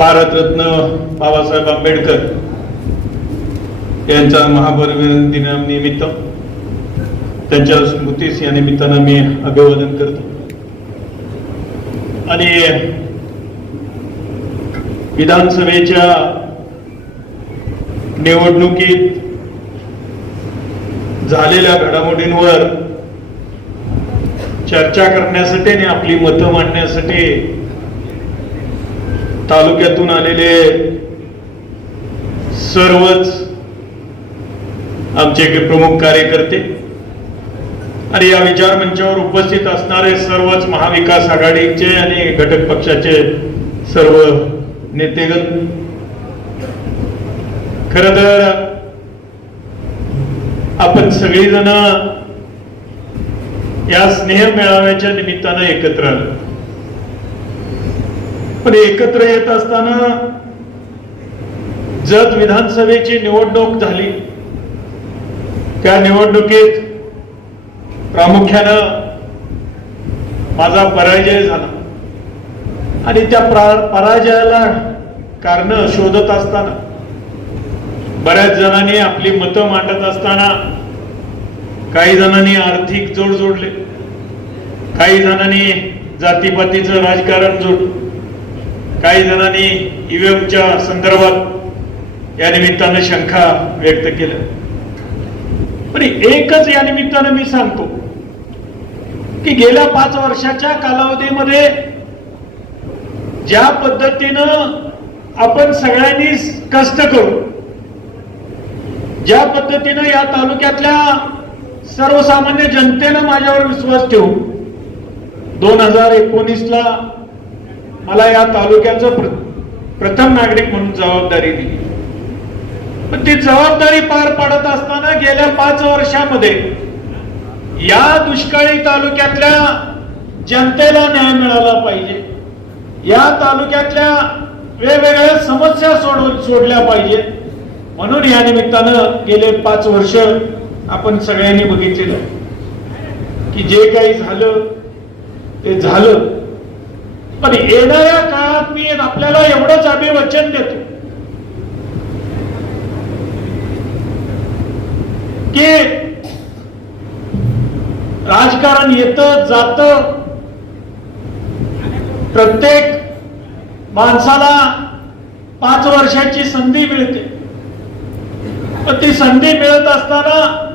भारतरत्न बाबासाहेब आंबेडकर यांच्या महापरिवहन दिनानिमित्त त्यांच्या स्मृतीस या निमित्तानं मी अभिवादन करतो आणि विधानसभेच्या निवडणुकीत झालेल्या घडामोडींवर चर्चा करण्यासाठी आणि आपली मतं मांडण्यासाठी तालुक्यातून आलेले सर्वच आमचे प्रमुख कार्यकर्ते आणि या विचार मंचावर उपस्थित असणारे सर्वच महाविकास आघाडीचे आणि घटक पक्षाचे सर्व नेतेगण खर तर आपण सगळीजण या स्नेह मेळाव्याच्या निमित्तानं एकत्र आलं पण एकत्र येत असताना जत विधानसभेची निवडणूक झाली त्या निवडणुकीत प्रामुख्यानं माझा पराजय झाला आणि त्या पराजयाला कारण शोधत असताना बऱ्याच जणांनी आपली मतं मांडत असताना काही जणांनी आर्थिक जोड जोडले काही जणांनी जातीपातीचं राजकारण जोड काही जणांनी ईव्हीएमच्या संदर्भात या निमित्तानं शंका व्यक्त केल्या पण एकच या निमित्तानं मी सांगतो की गेल्या पाच वर्षाच्या कालावधीमध्ये ज्या पद्धतीनं आपण सगळ्यांनी कष्ट करू ज्या पद्धतीनं या तालुक्यातल्या सर्वसामान्य जनतेनं माझ्यावर विश्वास ठेवू दोन हजार एकोणीसला मला या तालुक्याचं प्रथम नागरिक म्हणून जबाबदारी दिली पण ती जबाबदारी पार पाडत असताना गेल्या पाच वर्षामध्ये या दुष्काळी तालुक्यातल्या जनतेला न्याय मिळाला पाहिजे या तालुक्यातल्या वेगवेगळ्या समस्या सोडल्या पाहिजे म्हणून या निमित्तानं गेले पाच वर्ष आपण सगळ्यांनी बघितलेलं आहे की जे काही झालं ते झालं पण येणाऱ्या काळात मी आपल्याला एवढंच अभिवचन देतो की राजकारण येत जात प्रत्येक माणसाला पाच वर्षाची संधी मिळते पण ती संधी मिळत असताना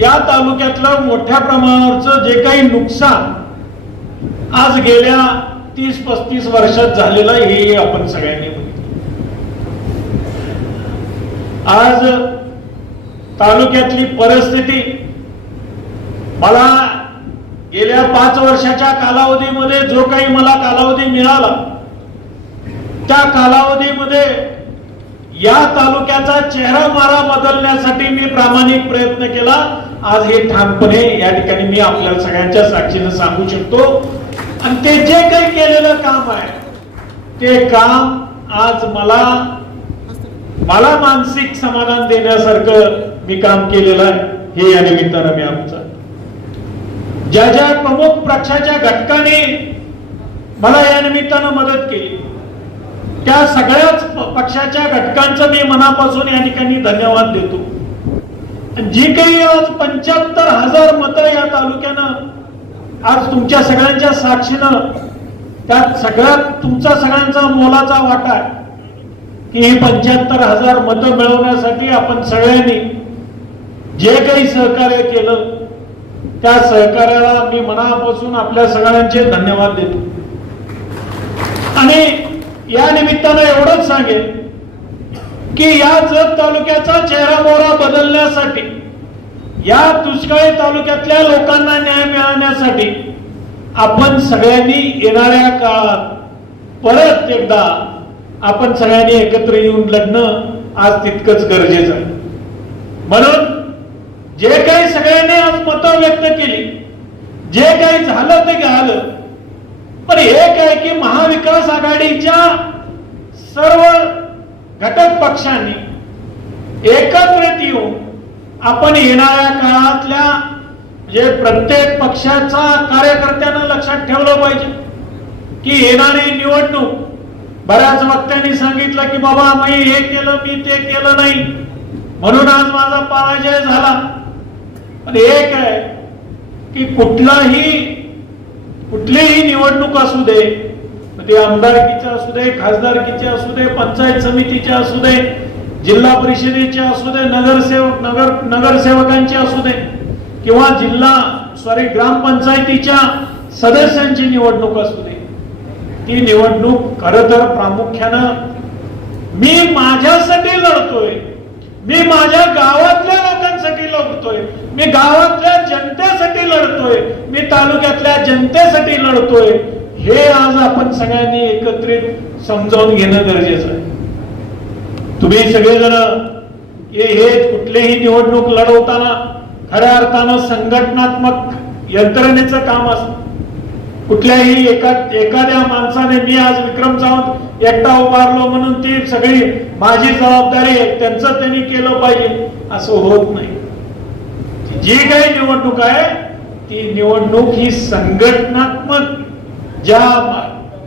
या तालुक्यातलं मोठ्या प्रमाणावरचं जे काही नुकसान आज गेल्या तीस पस्तीस वर्षात झालेलं हे आपण सगळ्यांनी आज तालुक्यातली परिस्थिती मला गेल्या पाच वर्षाच्या कालावधीमध्ये जो काही मला कालावधी मिळाला त्या कालावधीमध्ये या तालुक्याचा चेहरा मारा बदलण्यासाठी मी प्रामाणिक प्रयत्न केला आज हे ठामपणे या ठिकाणी मी आपल्या सगळ्यांच्या साक्षीनं सांगू शकतो आणि ते जे काही केलेलं काम आहे ते काम आज मला मला मानसिक समाधान देण्यासारखं मी काम केलेलं आहे हे या निमित्तानं मी आमचं ज्या ज्या प्रमुख पक्षाच्या घटकाने मला या निमित्तानं मदत केली त्या सगळ्याच पक्षाच्या घटकांचं मी मनापासून या ठिकाणी धन्यवाद देतो जी काही आज पंच्याहत्तर हजार मतं या तालुक्यानं आज तुमच्या सगळ्यांच्या साक्षीनं त्यात सगळ्यात तुमचा सगळ्यांचा मोलाचा वाटा की ही पंच्याहत्तर हजार मतं मिळवण्यासाठी आपण सगळ्यांनी जे काही सहकार्य केलं त्या सहकार्याला मी मनापासून आपल्या सगळ्यांचे धन्यवाद देतो आणि या निमित्तानं एवढंच सांगेल की या जत तालुक्याचा चेहरा मोहरा बदलण्यासाठी या दुष्काळी तालुक्यातल्या लोकांना न्याय मिळवण्यासाठी आपण सगळ्यांनी येणाऱ्या काळात परत एकदा आपण सगळ्यांनी एकत्र येऊन लढणं आज तितकंच गरजेचं आहे म्हणून जे काही सगळ्यांनी आज मतं व्यक्त केली जे काही झालं ते घालं पण एक आहे की महाविकास आघाडीच्या सर्व घटक पक्षांनी एकत्रित येऊन आपण येणाऱ्या काळातल्या जे प्रत्येक पक्षाचा कार्यकर्त्यांना लक्षात ठेवलं पाहिजे की येणारी निवडणूक बऱ्याच वक्त्यांनी सांगितलं की बाबा मी हे केलं मी ते केलं नाही म्हणून आज माझा पराजय झाला पण एक आहे की कुठलाही कुठलीही निवडणूक असू दे ते आमदारकीच्या असू दे खासदारकीचे असू दे पंचायत समितीचे असू दे जिल्हा परिषदेचे असू दे नगरसेवक नगर नगरसेवकांचे असू दे किंवा जिल्हा सॉरी ग्रामपंचायतीच्या सदस्यांची निवडणूक असू दे ती निवडणूक खर तर प्रामुख्यानं मी माझ्यासाठी लढतोय मी माझ्या गावातल्या लोकांसाठी लढतोय मी गावातल्या जनतेसाठी लढतोय मी तालुक्यातल्या जनतेसाठी लढतोय हे आज आपण सगळ्यांनी एकत्रित समजावून घेणं गरजेचं आहे तुम्ही सगळेजण हे कुठलेही निवडणूक लढवताना खऱ्या अर्थानं संघटनात्मक यंत्रणेचं काम असतं कुठल्याही एका एखाद्या माणसाने मी आज विक्रम सावंत एकटा उभारलो म्हणून ती सगळी माझी जबाबदारी त्यांचं त्यांनी केलं पाहिजे असं होत नाही जी काही निवडणूक आहे ती निवडणूक ही संघटनात्मक ज्या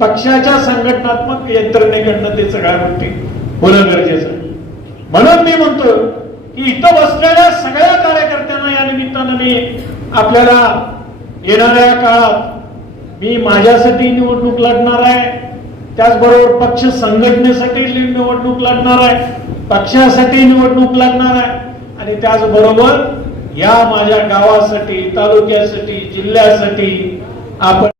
पक्षाच्या संघटनात्मक यंत्रणेकडनं ते सगळ्या गोष्टी होणं गरजेचं म्हणून मी म्हणतो की इथं बसलेल्या सगळ्या कार्यकर्त्यांना या निमित्तानं मी आपल्याला येणाऱ्या काळात मी माझ्यासाठी निवडणूक लढणार आहे त्याचबरोबर पक्ष संघटनेसाठी निवडणूक लढणार आहे पक्षासाठी निवडणूक लढणार आहे आणि त्याचबरोबर या माझ्या गावासाठी तालुक्यासाठी जिल्ह्यासाठी आपण